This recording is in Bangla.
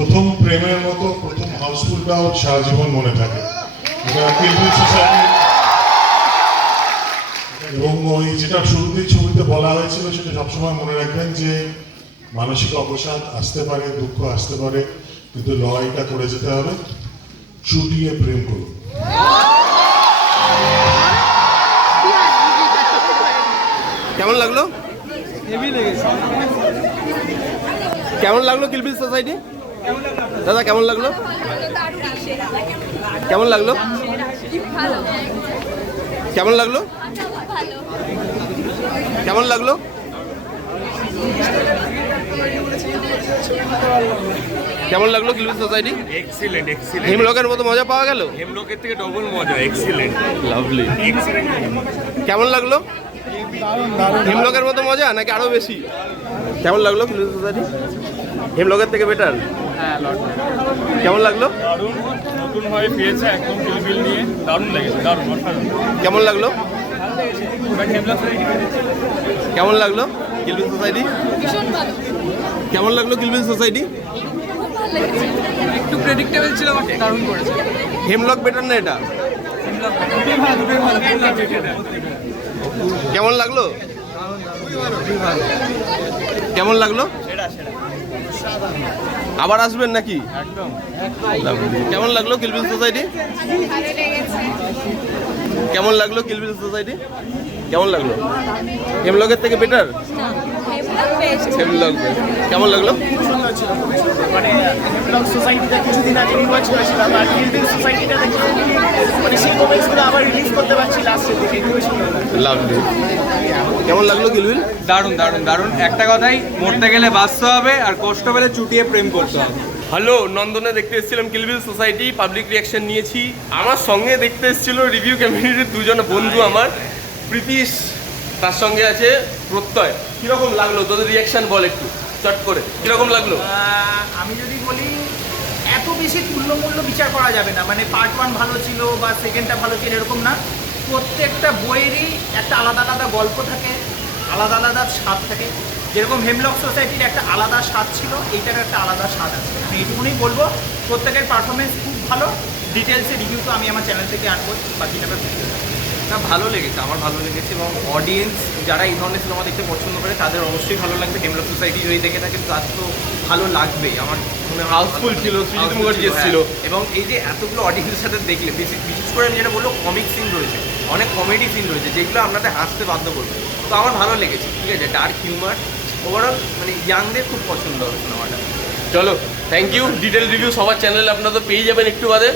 প্রথম প্রেমের মতো প্রথম হাউসফুলটাও সারা জীবন মনে থাকে। এবং ওই যেটা শুরুতেই ছবিতে বলা হয়েছিল সেটা সবসময় মনে রাখবেন যে মানসিক অবসাদ আসতে পারে, দুঃখ আসতে পারে, কিন্তু লড়াইটা করে যেতে হবে, চুটিয়ে প্রেম করুন। কেমন লাগলো? কেমন লাগলো কিলবিল সোসাইটি? দাদা কেমন লাগলো? কেমন লাগলো? কেমন লাগলো? কেমন লাগলো? কেমন লাগলো কিলবিল সোসাইটি? Excellent excellent. হেমলকের মতো মজা পাওয়া গেল? হেমলকের থেকে ডবল মজা। Excellent lovely. কেমন লাগলো? হেমলকের মতো মজা নাকি আরো বেশি? কেমন লাগলো কিলবিল সোসাইটি? হেমলকের থেকে বেটার? কেমন লাগলো? দারুণ, নতুন ভাবে পেয়েছে একদম কিলবিল নিয়ে, দারুণ লেগেছে, দারুণ অসাধারণ। কেমন লাগলো? কেমন লাগলো কিলবিল সোসাইটি? কেমন লাগলো কিলবিল সোসাইটি? একটু প্রেডিক্টেবল ছিল, দারুণ করেছে। হেমলক বেটার না এটা? কেমন লাগলো? কেমন লাগলো? আবার আসবেন নাকি? কেমন লাগলো কিলবিল সোসাইটি? কেমন লাগলো কিলবিল সোসাইটি? কেমন লাগলো? হেমলকের থেকে বেটার? হেমলক কেমন লাগলো? মানে হেমলক সোসাইটিতে কিছুদিন আগে রিওয়াচ করেছিলাম, আর কিলবিল সোসাইটিটা দেখে মানে সেই মোমেন্টসগুলো আবার রিলিজ করতে পারছি লাস্টের দিকে, খুবই সুন্দর। লাভলি। কেমন লাগলো কিলবিল? দারুণ দারুণ দারুণ। একটা কথাই, মরতে গেলে বাঁচতে হবে আর কষ্ট পেলে চুটিয়ে প্রেম করতে হবে। হ্যালো, নন্দনে দেখতে এসেছিলাম কিলবিল সোসাইটি, পাবলিক রিয়াকশন নিয়েছি। আমার সঙ্গে দেখতে এসেছিল রিভিউ কমিউনিটির দুজন বন্ধু আমার, প্রীতিশ, তার সঙ্গে আছে প্রত্যয়। কিরকম লাগলো তোদের রিয়াকশন বল একটু চট করে, কিরকম লাগলো? আমি যদি বলি, এত বেশি তুল্যমূল্য বিচার করা যাবে না, মানে পার্ট 1 ভালো ছিল বা সেকেন্ডটা ভালো ছিল এরকম না। প্রত্যেকটা বইয়েরই একটা আলাদা আলাদা গল্প থাকে, আলাদা আলাদা স্বাদ থাকে। যেরকম হেমলক সোসাইটির একটা আলাদা স্বাদ ছিল, এইটার একটা আলাদা স্বাদ আছে। আমি এইটুকুনি বলবো, প্রত্যেকের পারফরমেন্স খুব ভালো। ডিটেলসে রিভিউ তো আমি আমার চ্যানেল থেকে আনবো, বাকিটা না, ভালো লেগেছে, আমার ভালো লেগেছে। এবং অডিয়েন্স যারা এই ধরনের সিনেমা দেখতে পছন্দ করে তাদের অবশ্যই ভালো লাগবে। হেমলক সোসাইটি যদি দেখে থাকেন তার তো ভালো লাগবেই। আমার মনে হয় হাউসফুল ছিল, সৃজিত মুখার্জি এসেছিল। এবং এই যে এতগুলো অডিয়েন্সের সাথে দেখলে, বিশেষ করে আমি যেটা বললো, কমিক সিন রয়েছে, অনেক কমেডি সিন রয়েছে যেগুলো আপনাদের হাসতে বাধ্য করবে। তো আমার ভালো লেগেছে, ঠিক আছে। ডার্ক হিউমার, ওভারঅল মানে ইয়াংদের খুব পছন্দ হবে সিনেমাটা। চলো, থ্যাংক ইউ। ডিটেল রিভিউ সবার চ্যানেলে আপনারা তো পেয়ে যাবেন একটু বাদে।